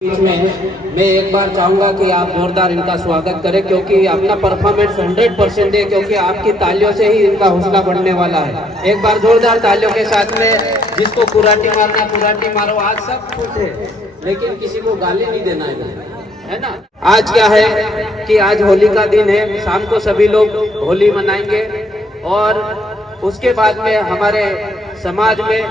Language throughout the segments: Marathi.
बीच में मैं एक बार चाहूंगा कि आप जोरदार इनका स्वागत करें, क्योंकि अपना परफॉर्मेंस 100% दे, क्योंकि आपकी तालियों से ही इनका हौसला बढ़ने वाला है। एक बार जोरदार तालियों के साथ में, जिसको कुराटी मारना कुराटी मारो। आज सब खुश है, लेकिन किसी को गाली नहीं देना है ना। आज क्या है कि आज होली का दिन है, शाम को सभी लोग होली मनाएंगे और उसके बाद में हमारे समाज में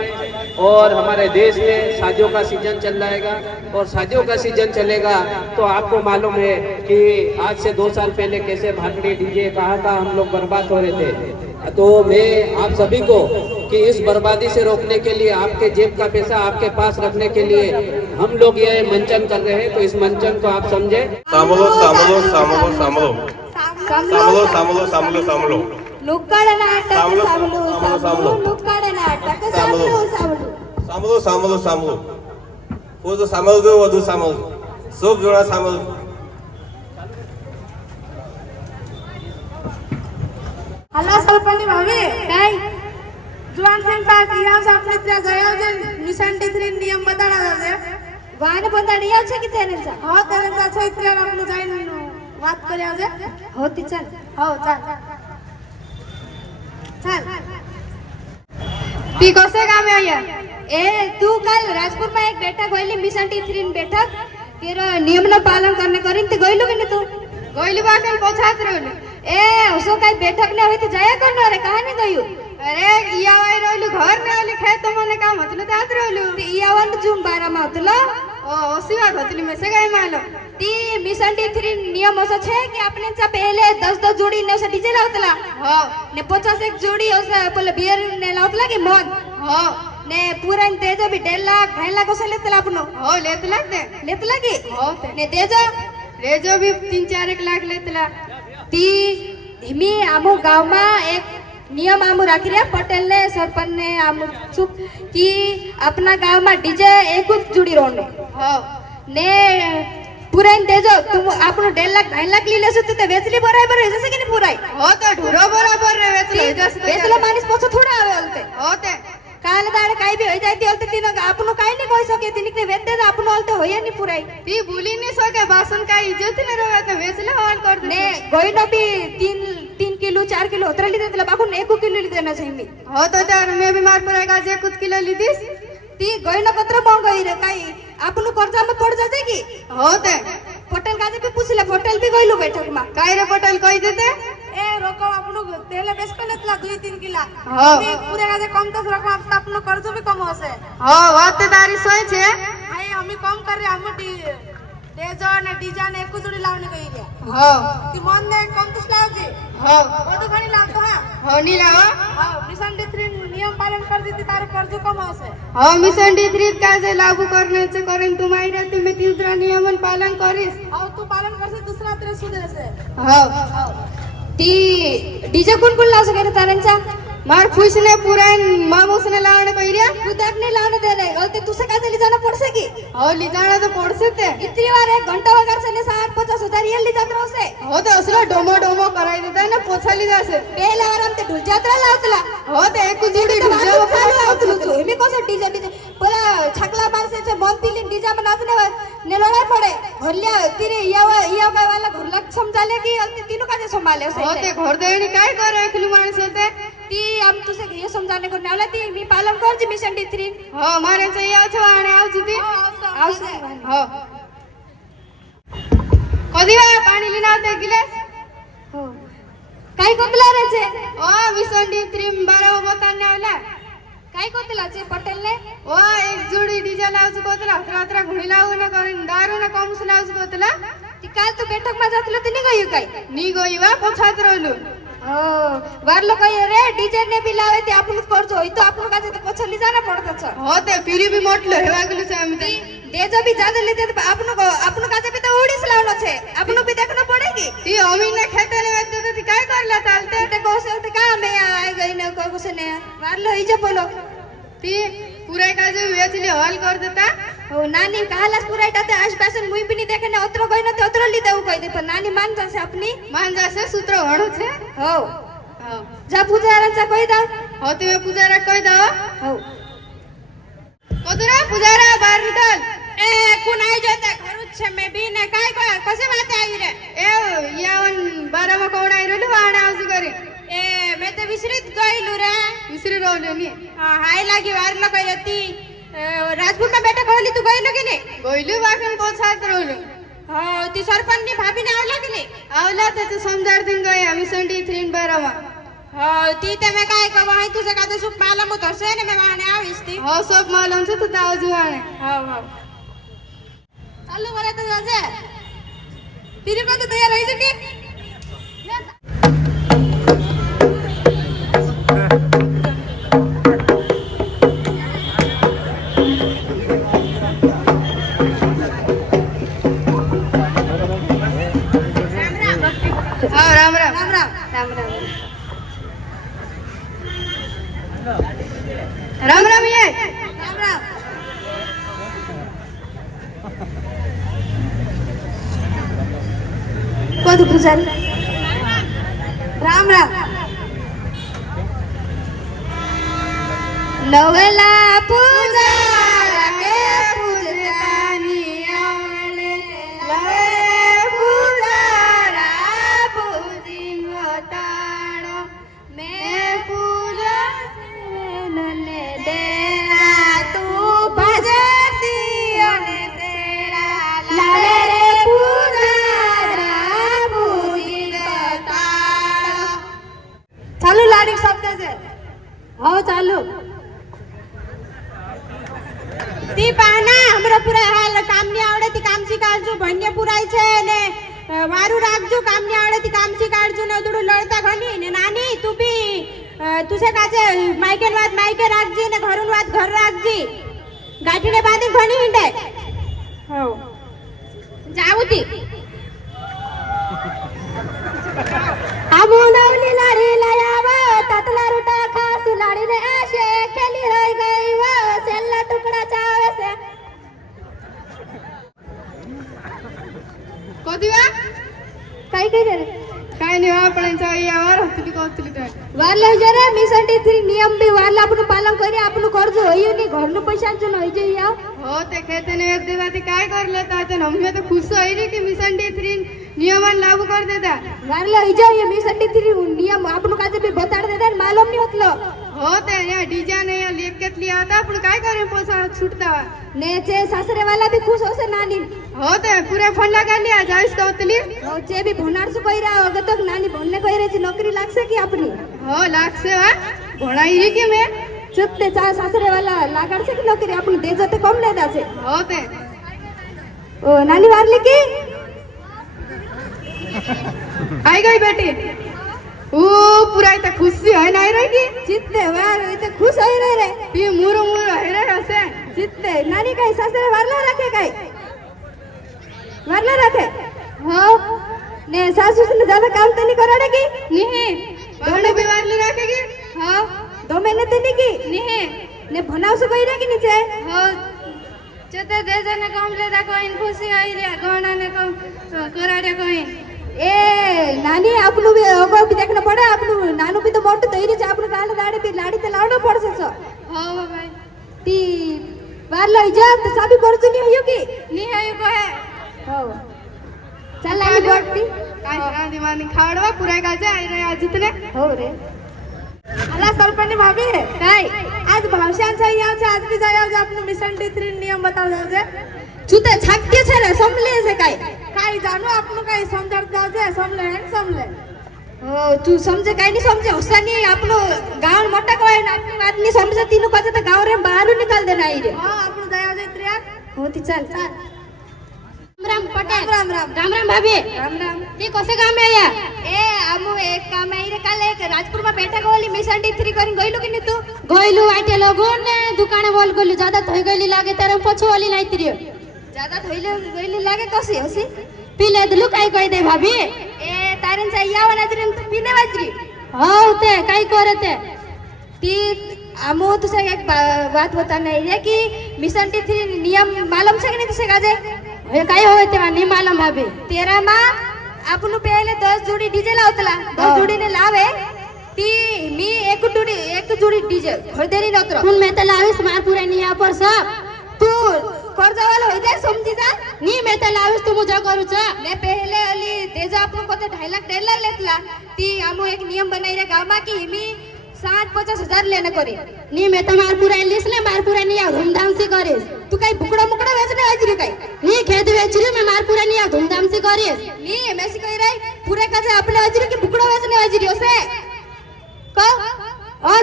और हमारे देश में शादियों का सीजन चल जाएगा। और शादियों का सीजन चलेगा तो आपको मालूम है कि आज से 2 साल पहले कैसे भांगड़ी डीजे कहाँ हम लोग बर्बाद हो रहे थे। तो मैं आप सभी को कि इस बर्बादी से रोकने के लिए, आपके जेब का पैसा आपके पास रखने के लिए हम लोग ये मंचन कर रहे हैं। तो इस मंचन को आप समझे। सामलो सामलो सामलो सामलो सामलो सामलो सामलो सामलो सामलो सामलो सामलो पोज सामलो वधू सामलो सोप जोड़ा सामलो हल्ला सलपणी भाभी काय जुवान सिंह पाक यहाँ से अपने ત્યાં ગયા છે મિશન 3 નિયમ બતાડા છે વાન બતાડી છે કે તેને છે હા તેને છે ત્યાં આપણે જઈને વાત કર્યા છે હોતી ચાલ હો ચાલ ચાલ ती कसे काम है ये ए तू कल राजपुर में एक बैठक होइली मिशन 3 बैठक तेरा नियम ना पालन करने करीन ते गइलो कि नहीं तू गइली बाकन पछात रहली ए उसो काय बैठक ने होई ते जाया करनो रे कहां नहीं गयो अरे इया वाई रहलु घर ने आली खेत मने काम हतलो तात रहलु ती इया वन जूम 12 में हतलो ओ ओसी बात हतली में से काय मालो ती मिशन 3 नियम असो छे कि अपने चा पहले 10 जोड़ी ने से डीजे लावतला हो ने 50 एक जोड़ी ओसे पले बियर ने लावतला कि मद हो ने पूरा तेज भी 1.5 लाख 2.5 लाख ओसे लेतला आपनो हो लेतला की हो ने तेज रेजो भी 3-4 लाख लेतला ती हिमी आमु गांव में एक नियम आमु राखी रे पटेल ने सरपंच ने आमु चुप कि अपना गांव में डीजे एक जोड़ी रोने हो ने पूरा तेजो तुम आपनो 1.5 लाख 2.5 लाख ली लेसो तो वेचली बराबर है जैसे कि नहीं पूराई हो तो ढुरो बराबर रे वेचलो मानिस पोछो थोड़ा आवे होते होते काल दाड़े काई भी होई जाती होते तीनो आपनो काई नहीं कोई सके तीन के वेच दे आपनो होते होय नहीं पुराई ती भूली नहीं सके भाषण का इज्जत नहीं रहे तो वेचले हवाल कर दे ने कोई न भी 3 किलो 4 किलो उतरा ली देतला बाकू 1 किलो ली देना चाहिए हो तो यार मैं भी मार पड़ेगा जे कुछ किलो ली दिस ती गइना पत्र मांग गई रे काई आपनो कर्जा में पड़ जाते की होते पटेल काजे भी पूछले पटेल भी गइलो बैठक में काई रे पटेल कहि देते ए रोको आपनो तेले बेच के लेतला 2-3 किलो हां पूरे काजे कम तो रकम आप आपनो कर्ज भी कम होसे हां वाते तारी सोय छे भाई हम कम कर रे हम तेजो ने डीजा ने एक जोड़ी लावने कहि रे हां ती मन ने कम तो लाव जे हां वो तो खणी लाव तो हां नी लाव हां मिशन 3 नियम पालन कर देती तारे कर्ज कम होसे हां मिशन 3 काजे लागू करने से करेन तुम आई रे तुम्हें तीसरा नियमन पालन करिस हां तू पालन करसे दूसरा तेरे सुधरसे हां ती डीजे कोण लाव सके रे तारेंचा मार फुसने पुरान मामूस ने लावने कहि रे उधर नहीं लावने दे रे गलती तुसे काजे ले जाना पड़से की हां ले जाना तो पड़से ते इतनी बार 1 घंटा वगर से ने 60-50 हजार ये ले जात रहसे हो तो असला डोमो डोमो कराई देता ना पोछा ली जासे पहले आराम ते ढुल जात्रा लावतला हो ते एक जोड़ी ढुल चालू आवतलु तो एमी कोसे डीजे डीजे पला छकला मारसे छे मन पीली डीजे में नाचने ने लड़ाई पड़े घरल्या तीरे या काय वाला घरला समजाले की तीनो काजे संभाले हो ते घर देणी काय करे एकलू माणस होते ती हम तुसे ये समझाने को नावला ती मी पालन कर जी मिशन 3 हो मारे चाहिए आछो आणे आवजू ती आवसे हो कदीवा पाणी लीना ते गिलास हो काय कोतला रे छे ओ मिशन 3 बारे बताने आवला काय कोतला छे पटेल ने ओ एक जोड़ी डीजे लावजू कोतला रात्रा घुणी लावू न करिन दारू न कम सुनावजू कोतला ती काल तो बैठक में जातलो ती नहीं गयो काय नहीं गयो वा पछात रहलु वारलो कही रे डीजे ने भी लावे ते आपन खर्च होई तो आपन काजे तो पछली जाना पड़ता छ होते फिर भी मोटलो हेवा गेलु छ आमी देजो भी जादे लेते तो आपन काजे भी तो उड़ीस लावनो छे आपन भी देखनो पड़ेगी ती अमी ने खेते ने वेच तो ती काय करला चालते ते कोसे ते का मैं आई गई ने कोई कोसे ने वारलो ही जे बोलो ती पूरा काजे वेचली हॉल कर देता हो नानी कालास पुरायटा ते आसपासन मुई भी नहीं देखे ने अतरो गई न ते अतरो ली देऊ कहि दे पर नानी मान जासे अपनी मान जासे सूत्र हणो छे हो हो जा पुजारा चा कहि दाओ हो ते पुजारा कहि दाओ हो कदरा पुजारा बाहर निकल ए कोण आई जाते खरूच છે મે બી ને કાઈ કસે વાતે આવી રે ए यावन बारामा कोण आई रोली वाणे आवसी करी એ મે તો વિસરીત ગઈલું રે विसरी रोली नी હા હાય લાગી વારલો કઈ હતી રાજપુર માં બેઠા કહલી તું ગઈલો કે નહીં गोइलू वाकन पोछात रोली હા ती सरपंच ની ભાભી ને આવલા કે નહીં आवला त्याचं समजार दिन गई आम्ही 73 बारामा હા ती તે મે કાઈ કહવા હઈ તું સકા તો સુપ માલમ તો છે ને મે વાને આવીશ તી हो सब मालूम छे तो ताव जुवाने હા હા ચાલુ કરે તો જાજે તીરે કો તો તૈયાર રહી જકે हाँ राम राम રામ રામ राम राम राम राम ये રામ રામ કોદ પૂજારી રામ રામ નવલા પૂજારા કે પૂજતાની આવડે લવે પૂજારા પૂજી મતાડો મે પૂજા નને દેરા તું ભજતી અને તેરા લાવે રે પૂજારા પૂજી મતાડો ચાલુ લાડી શબ્દ છે હા ચાલુ ती पाहना हमरा पुरा हाल काम नहीं आवडे ती कामची काढजो भन्य पुराय छे ने वारू राखजो काम नहीं आवडे ती कामची काढजो ने दुडू लळता घणी ने नानी तू बी तुझे काचे मायके राखजी ने घरून वात घर राखजी गाठीने बांधी घणी हिंडे हो जाऊ ती आबुनवली लाडी लायाव तातला रुटा खास लाडी ने आशे खेली होई गई व सेल्ला टुकड़ा चावे से कोदिवा काय करे रे काय नाही आपण यावर होती कोतली तर वारला जरे मी 73 नियम बी वारला आपण पालन करी आपण कर्ज होई नी घरनु पैशांचं नाही जे या हो ते खेते ने देवाती काय करले ता ते हमें तो खुश होई रे की मी 73 नियमन लागू कर देता वारला इजा ये मी 73 नियम आपण काजे बी बताड देता मालूम नाही होतलो हो ते या डीजे ने या लेकेत लिया होता आपण काय करे पोसा छुटता ने चे सासरे वाला भी खुश होसे नानी हो ते पूरे फोन लगा लिया जाईस तो होतली हो चे भी भोनार सु कइरा अगर तक नानी भोनने कइरेची नौकरी लागसे की आपनी हो लागसे वा भोणाई रे की मे चुपते चा सासरे वाला लागाडसे की नौकरी आपण दे जते कम लेदा छे हो ते ओ नानी वारली की आई गई बेटी ओ पूरा इतना खुशी है नहीं रहेगी चित्ते वार इतना खुश है रहे रे ये मुरो मुरो है रे ऐसे चित्ते नानी काय सासरे वारला रखे काय वारला रखे हो ने सासू से ज्यादा काम तो नहीं कराड़ेगी नहीं दोनों भी वारली रखेगी हो 2 महीने तो नहीं की नहीं ने भनाव से कोई रहेगी नीचे हो चते दे जने काम लेदा कोई खुशी आई रे गहना ने काम कराड़े कोई ए नानी आपनु भी अगो भी देखना पड़े आपनु नानू भी तो मोट तैरी छे आपनु काले दाड़ी भी लाड़ी ते लावनो पड़से छ हो भाई ती वारला इजा तो साबी करजो नहीं होयो की नहीं होयो को है हो चल आनी बोटती काय रांदी मानी खावडवा पुराय काजे आई रे आज जितने हो रे अला सरपंच भाभी काय आज भावशांचा या छे आज भी जाया जे आपनु मिशन 73 नियम बताव जे छूते छाकते छे रे समले से काय काय जानो आपनु काय समझाड जाव जे समले है समले हो तू समझे काय नहीं समझे होसानी आपनु गांव मोटा कवाय ना अपनी बात नहीं समझे तीनु कजे तो गांव रे बाहर निकाल देना आई रे हां आपनु जाया जे त्रिया होती चल चल राम पटेल राम राम राम राम भाभी राम राम ती कसे काम आया ए आमु एक काम आई रे काले एक राजपुर में बैठा गोली मी 73 करी गइलो कि नहीं तू ગોયલું વાટે લોગો ને દુકાને બોલ ગોલ્યું જ્યાદા થઈ ગયેલી લાગે ત્યારે પછવાલી નહીં ત્રિયો ज्यादा थइले गइले लागे कसी हसी પીલે દલું કાઈ કહી દે ભાભી ए तारेन चाहिए वाला जरीन तू पीने वाजरी હાઉ તે કાઈ કરે તે ती आमो तुसे एक बात बताना है कि मिशन 73 नियम मालूम छे कि नहीं तुसे काजे હવે કાઈ હોય તેમાં નહીં માલમ ભાભી तेरा मां आपनु पहले 10 जोड़ी डीजे लावतला 10 जोड़ी ने लावे ती मी एक जोड़ी डीजे खरीदेरी नतरो હું મેં તો લાવીશ માર પૂરા નિયા પર સબ तू कर्जा वाला हो जाए समझी जा नी मैं ते लावीस तू मुझा करू छ ने पहले अली तेजा आपण को 2.5 लाख लेतला ती आमो एक नियम बनाई रे गाव मा की हिमी 60-50 लेने करी नी मैं तो मार पूरा लिस ले मार पूरा नहीं आ धूमधाम से करिस तू काही बुकड़ा मुकड़ा वेचने वाजरी काही नी खेत बेचरी मैं मार पूरा नहीं आ धूमधाम से करिस नी मेसी कही रही पूरे काजे अपने वाजरी की बुकड़ा वेचने वाजरी ओसे को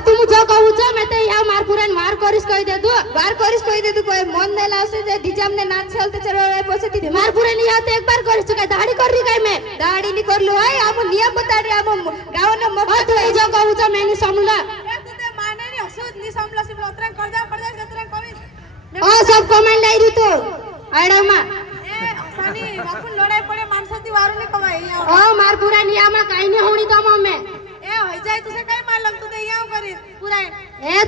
तुम जो कहू छ मैं तो या मार पूरा मार करिस कहि दे दू बार करिस कोई दे तू कोई मन नहीं लासे जे डीजे ने नाच चलते चलते पैसे ती मार पूरा नहीं आते एक बार करिस का दाढ़ी कर रही काय मैं दाढ़ी नहीं कर लो आई हम नियम बता रे हम गांव ने मत तू जो कहू छ मैं नहीं समला तू माने नहीं हसुद नहीं समला सिर्फ उतरा कर्जा पड़ जाए कतरा कमी सब कमेंट लाई रही तू आड़ो मा ए सानी अपन लड़ाई पड़े मानसती वारू नहीं कमाई मार पूरा नहीं आमा काई नहीं होनी तम में ए होई जाए तुसे काय मालूम तू दे याव करी पूरा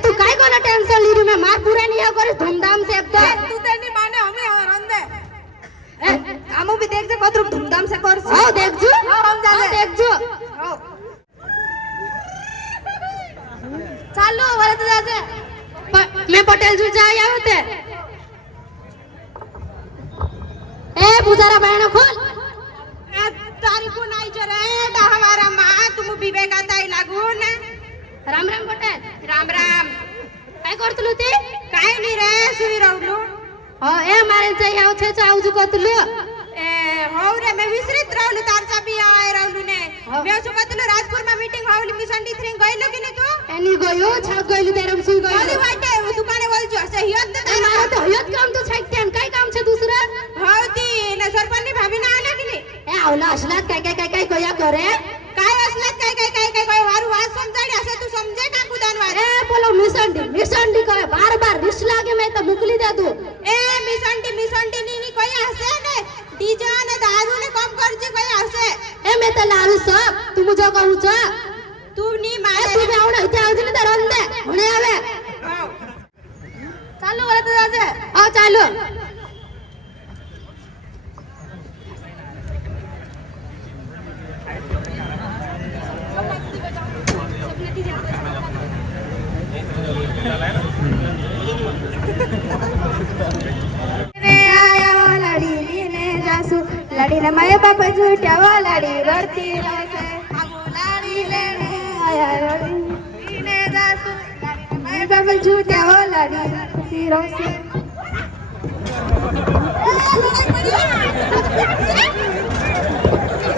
तू काय कोना टेंशन ली रू मैं मार पूरा नहीं आ करिस धूमधाम से अब तू ते नहीं माने हमें रंदे हमो भी देख जे कतरू धूमधाम से कर देख जो हम जा देख जो चालो वाला तो जाजे मैं पटेल जू जा आवते पुजारा बहन खोल तारी को नाही जरे दा हमारा मां तुम विवेक आताई लागू ना राम राम पटेल राम राम काय करतलु ते काय नाही रे सुई रावलु मारे चाहिँ आउ छे आउजु कतलु हो रे मैं विसरित रावलु तार चाबी आए रावलु ने मैं सु कतलु राजपुर में मीटिंग हावली मिशन 3 गइलो कि ने तू एनी गयो छा गइलु तेरम सुई गइलो अली वाटे दुकाने बोल जो से हियत दे मारा तो हियत काम तो छैटेन काय काम छे दूसरा हावती ने सरपंच भाभी ना आले कि ने आवला असलात काय कोया करे काय असलात काय वारू वाज समजाडी असे तू समजे का कुदान वाज बोलो मिशन डी काय बार रिस लागे मैं तो मुकली दे दू मिशन डी नी कोई हसे ने डीजे ने दारू ने कम कर जे कोई हसे मैं तो लारू सब तू मुझे कहू छ तू नी मारे तू भी आवडे इथे आउज ने दरन दे हुने आवे चालू वाला तो जाजे चालू लाडी ना माय बाप झूठ्या वो लाडी रडती रसे लाडी लेने आया लाडी ने जासू लाडी ना माय बाप झूठ्या वो लाडी रडती रसे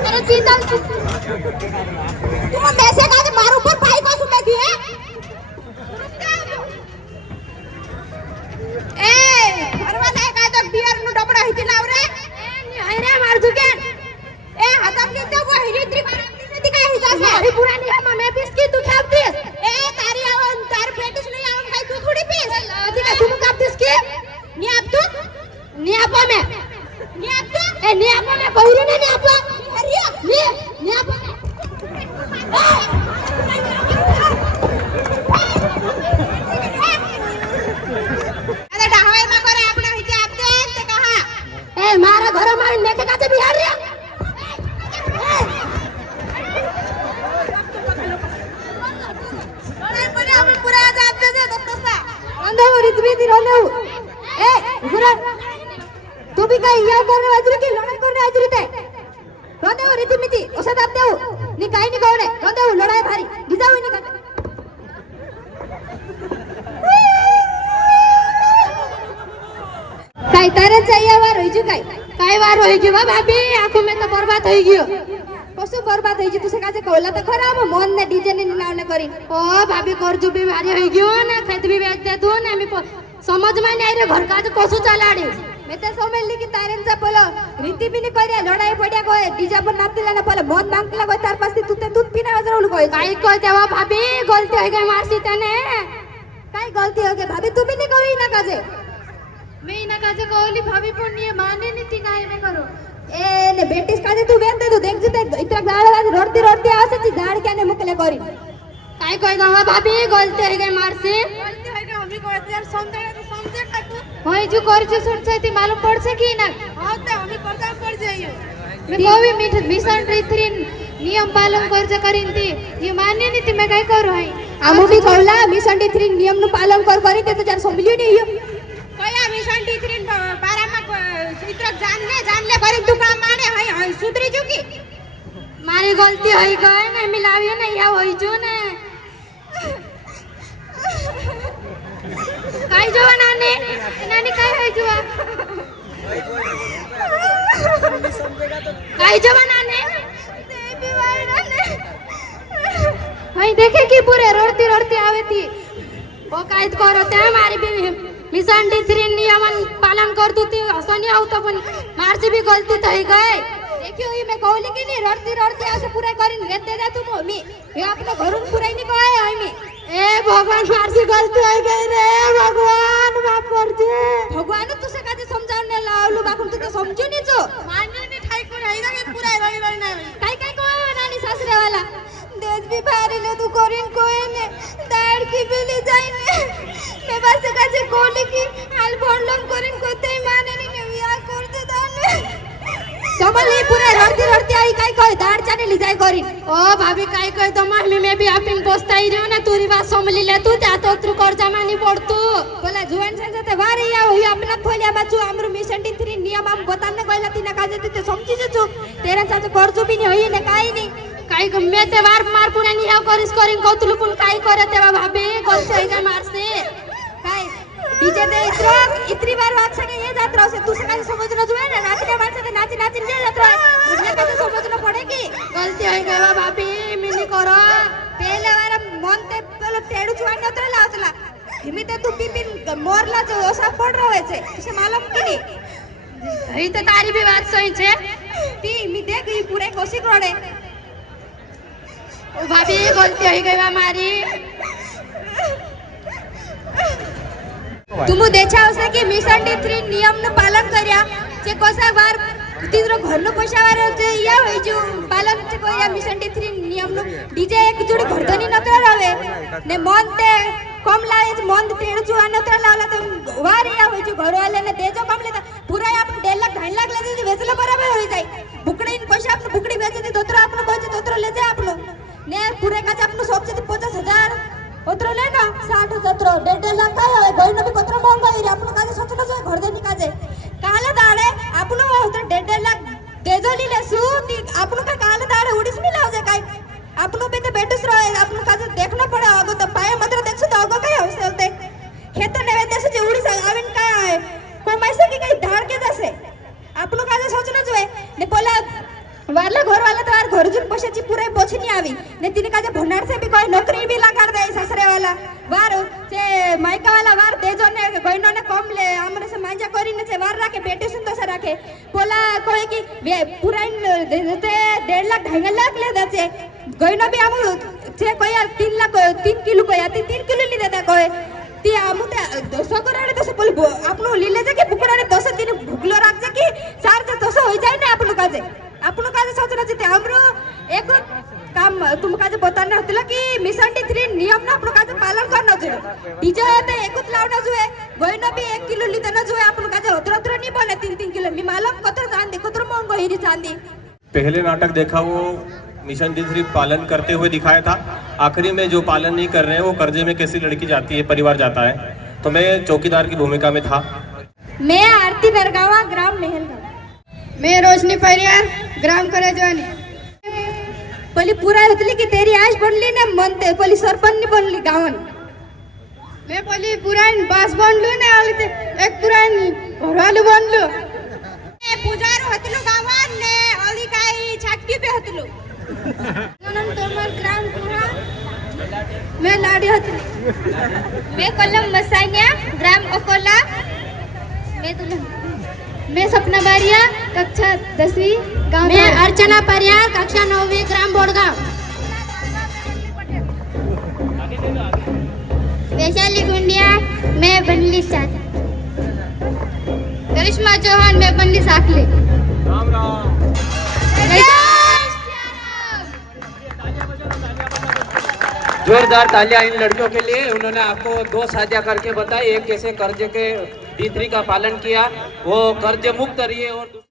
अरे चीतल तुम मैसे का मार ऊपर भाई को सुने थी है परवा नाही का तो बियर नु डबडा हिती लाव रे अरे मार दुकेन हातम घेते वो हिरीत्री बाराती से दिखाई हिजा से अरे पुरानी हम मैं पीस की तू खाप दिस तारी आवन तार पेटिस नहीं आवन काय तू थोड़ी पीस अति का तुम काप दिस के नी आप तू नी आपा में नी आप तू नी आपा में कोई नहीं नी आपा अरे नी आपा अरे डाहवे मा करे अपना हिते आपते ते कहा मारा घर मार नेके काचे बिहार रे अरे परे हम पूरा जाप दे दे दत्तसा अंदर रितवी दी रोले गुरा तू भी काय या करने वाजरी की लड़ाई करने वाजरी ते रोंदे रितमिती ओसा दाब देऊ नी काय नी कोणे रोंदे लड़ाई भारी गिजाऊ नी का काय तारे चाहिए वार होई जु काय वार होई गयो भाभी आंखों में तो बर्बाद होई गयो कसो बर्बाद होई जु तुसे काजे कहला तो खराब मन ने डीजे ने नाव ने करी भाभी कर्ज भी भारी होई गयो ना खेत भी बेच दे दो ना मी समझ में नहीं रे घर काज कसो चलाडी मैं तो समझली की तारेंचा पलो रीति भी नहीं करिया लड़ाई पड्या कोय डीजे पर नाचला ना पलो मन मांगला कोय तार पास तू ते दूध पीना वजरवल कोय काय कोय देवा भाभी गलती हो गई मारसी तने काय गलती हो गई भाभी तू भी नहीं कही ना काजे मैं इना काजे कहली भाभी पण ये माने नीति काय में करो ने बेटिस काजे तू बेनते तू देख जते इतना गाड़ रोडती आसे ची झाड़ के ने मुकले करी काय कोय दवा भाभी गलती हो गई मारसी गलती हो गई हमी को यार समझे काकू होय जो कर्ज सुनछती मालूम पड़से की ना हां ते हमी कर्जा पड़ जाइए मैं कोवी मिशन 3 नियम पालन कर्ज करिनती ये मान्य नीति मैं काय करू है आमो भी कहला मिशन 3 नियम नु पालन कर करी ते तो जर संभलियो नहीं कया मिशन 3 इतरो जानले करी तू काम माने हई सुधरी चुकी मारी गलती होई गए ने मिलावियो ने या होई जो ने काय जो नानी नानी काय होई जो काय जो नानी देवी वाई नानी हई देखे की पूरे रोडती आवे थी वो काय करो ते मारी भी मिशन डी3 नियमन पालन करती थी असं नहीं आवतो पण मारची भी गलती થઈ गई देखियो ही मैं कहली की नहीं रडती ऐसे पूरा करीन रहते जा तुम मी ये अपने घरून पुराई नहीं कहे है मी ए भगवान मारची गलती हो गई रे भगवान माफ कर दे भगवान तुसे काजे समजावने लावलू बाकून तू तो समजू नहीं जो मान्य नहीं ठाई को रही ना पूरा रही ना काय को नानी सासरे वाला देश भी भारी ले तू करीन कोई ने दाड़ की बिली जाईने मैं बस काजे कोली की हाल फोन करीन कोते माने नहीं विया कर दे दाने समली पूरे रडती आई काय कय दाड चाने ली जाय करी ओ भाभी काय कय तो मम्मी मैं भी आपिन पोस्ताई रहो ना तुरी बात समली ले तू त्या तो कर्जा मानी पड़तू बोला जुवान संजते वारे या होई अपना खोलिया बच्चू हमरो मिशन डी3 नियम हम बताने गयला तिना काजे ते समझी जछु तेरे साथ कर्जो भी नहीं होई ने काय नहीं काय गम्मे ते वार मार पुणे नहीं हाव करिस करिन कौतलू पण काय करे तेवा भाभी गलती होई काय मारसे काय डीजे ते इतनी बार वाक संगे ये जात रहो से दूसरे का समझना जो है ना नाचने वाले से नाची ले जात रहो दुनिया का समझना पड़ेगी गलती हो गई भाभी मिनी करो पहले बार मन ते पेलो टेडू छुआने उतरे लावतला हिमी ते तू पिपिन मोरला जो ओसा पड़ रहो छे तुसे मालूम की नहीं हई तो तारी भी बात सही छे ती मी देख ई पूरे कोशिश रोडे ओ भाभी गलती हो गई हमारी तुम देखा हशे कि मिशन डी3 नियम નું પાલન કર્યા જે કોસા વાર તીરો ઘરનો પૈસા વાર યા હોય જો પાલન છે કોઈ મિશન ડી3 નિયમ નું ડીજે એક જોડી ઘરધની નતો આવે ને મન તે કમ લાવે મન તેડ જો નતો લાવલા તો વાર યા હોય જો ઘરવાલે ને તેજો કમ લેતા પૂરા આપણે 1.5 લાખ 2.5 લાખ લેજે વેચલા બરાબર હોઈ જાય બુકડી પૈસા આપણે બુકડી વેચે દે તોતરો આપણો કોઈ તોતરો લેજે આપણો ને પૂરે કાચ આપણો 150,000 उतरो ले ना 60 1.5 लाख काय है गोई न भी कोतरो महंगा है आपण काजे सोचलो जो घर देनी काजे काला दाडे आपण उतर 1.5 लाख देजो लिले सु ती आपण का काला दाडे उडीस मी लावजे काय आपण बे ते बेटुस रहे आपण काजे देखनो पड़े अगो तो पाय मात्र देखसो तो अगो काय होसे होते खेत ने देश जे उडीस आविन काय कोमायसे की काय धाड के जसे आपण काजे सोचलो जो ने बोला वारला घर वाला तो घर जुन पैशाची पुरे पोछी नहीं आवी ने तिने काजे भंडार से भी कोई नौकरी भी लगाड़ दे ससरे वाला वार से मायका वाला वार देजो ने गइनो ने कम ले हमरे से मांजा करी ने से वार राखे बेटे सुन तो से राखे बोला कोई की पूरा देते 1.5 लाख 2.5 लाख ले देते गइनो भी हम से कोई 3 लाख 3 किलो कोई 3 किलो ली देता कोई ती आमु ते 200 कराडे तो से बोल आपनो लीले जे के बुकडाने 200 दिन भुगलो राख जे की 4 200 होई जाय ने आपनो काजे आपण काजे सोचना जिते हमरो एक काम तुम काजे बताना होतला की मिशन डी3 नियम ना आपण काजे पालन करना जोए डीजे ते एकत लावना जोए गोइनो भी 1 किलो लीतना जोए आपण काजे होतरो नहीं बोले 3 किलो मी मालूम कतर चांदी कतर महंगो हिरी चांदी पहले नाटक देखा वो मिशन डी3 पालन करते हुए दिखाया था आखिरी में जो पालन नहीं कर रहे हैं वो कर्जे में कैसी लड़की जाती है परिवार जाता है तो मैं चौकीदार की भूमिका में था मैं आरती बेरगावा ग्राम मेहलगांव मैं रोशनी परियार ग्राम करजवानी पली पूरा होतली की तेरी आश बनली ना मनते पली सरपंच नहीं बनली गावन मैं पली पुरान बास बनलू ने आली ते एक पुरान घरवालू बनलू मैं पुजारी होतलू गावन ने अली काई छटकी पे होतलू ननन तोमर ग्राम पूरा मैं लाडी होतली मैं कोल्लम मसानिया ग्राम अकोला मैं सपना बारिया कक्षा 10वीं गांव मैं अर्चना परियार कक्षा 9वीं ग्राम बोड़गांव वैशाली गुंडिया मैं बनली साथ करिश्मा चौहान मैं बनली साखले राम राम जोरदार तालियां इन लड़कियों के लिए उन्होंने आपको 2 साझा करके बताई एक कैसे कर्जे के डी3 का पालन किया वो कर्ज मुक्त रही है और